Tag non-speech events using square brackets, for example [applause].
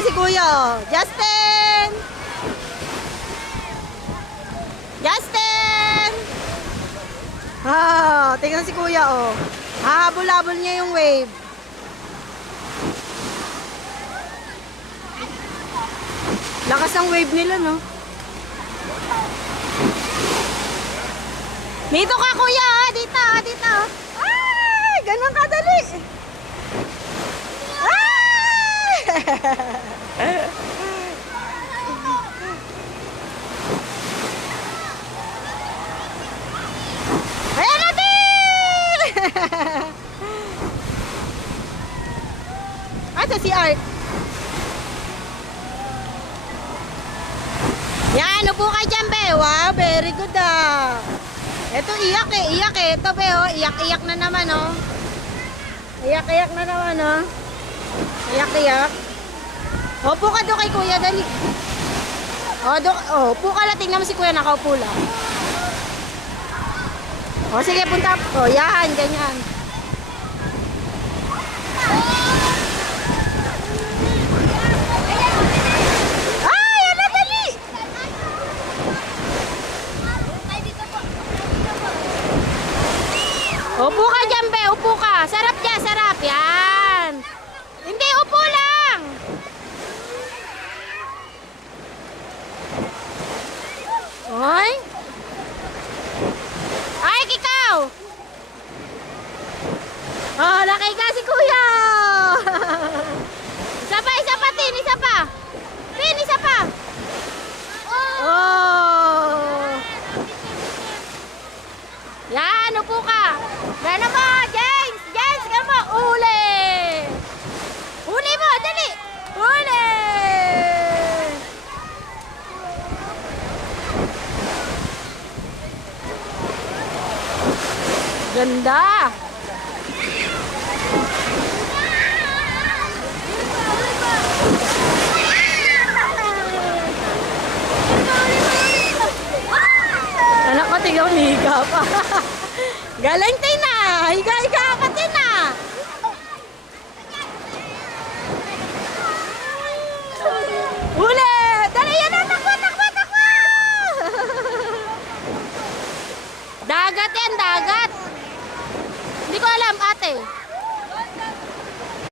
Oh, si Kuya, oh. Justin! Justin! Ah, tingnan si Kuya, oh. Hahabol-habol niya yung wave. Lakas ang wave nila, no? Dito ka, Kuya. Dito. Dito. Ay, ganun kadali. Ay! Ayan [laughs] natin! Asa si Art? Yan, upo ka dyan, be. Wow, very good ah. Ito, iyak eh, iyak eh. Ito, be, oh. Iyak-iyak na naman, oh. Iyak-iyak na naman, oh. Iyak-iyak. Upo ka doon kay kuya, dali. Oh, do, oh, upo ka lang. Tingnan mo si kuya, nakaupo lang. O sige, punta. O yan, ganyan. Ay, ano dali? Upo ka dyan, be. Upo ka. Sarap dyan, sarap. Yan. Hindi, upo lang. Oy. Ay, ikaw! Oh, nakay ka si kuya! isa pa, isa pa, Tin, isa pa! Tin, isa pa! Oh! Yan, upo ka! Gana mo, James! James, gana mo! Uli! Uli mo, dali! Uli! Ganda! Anak pa. Galing tina! Higa-higa ka tina! Uli! Dali yan na! Takwa, takwa, dagat yan, dagat! Hindi ko alam, ate.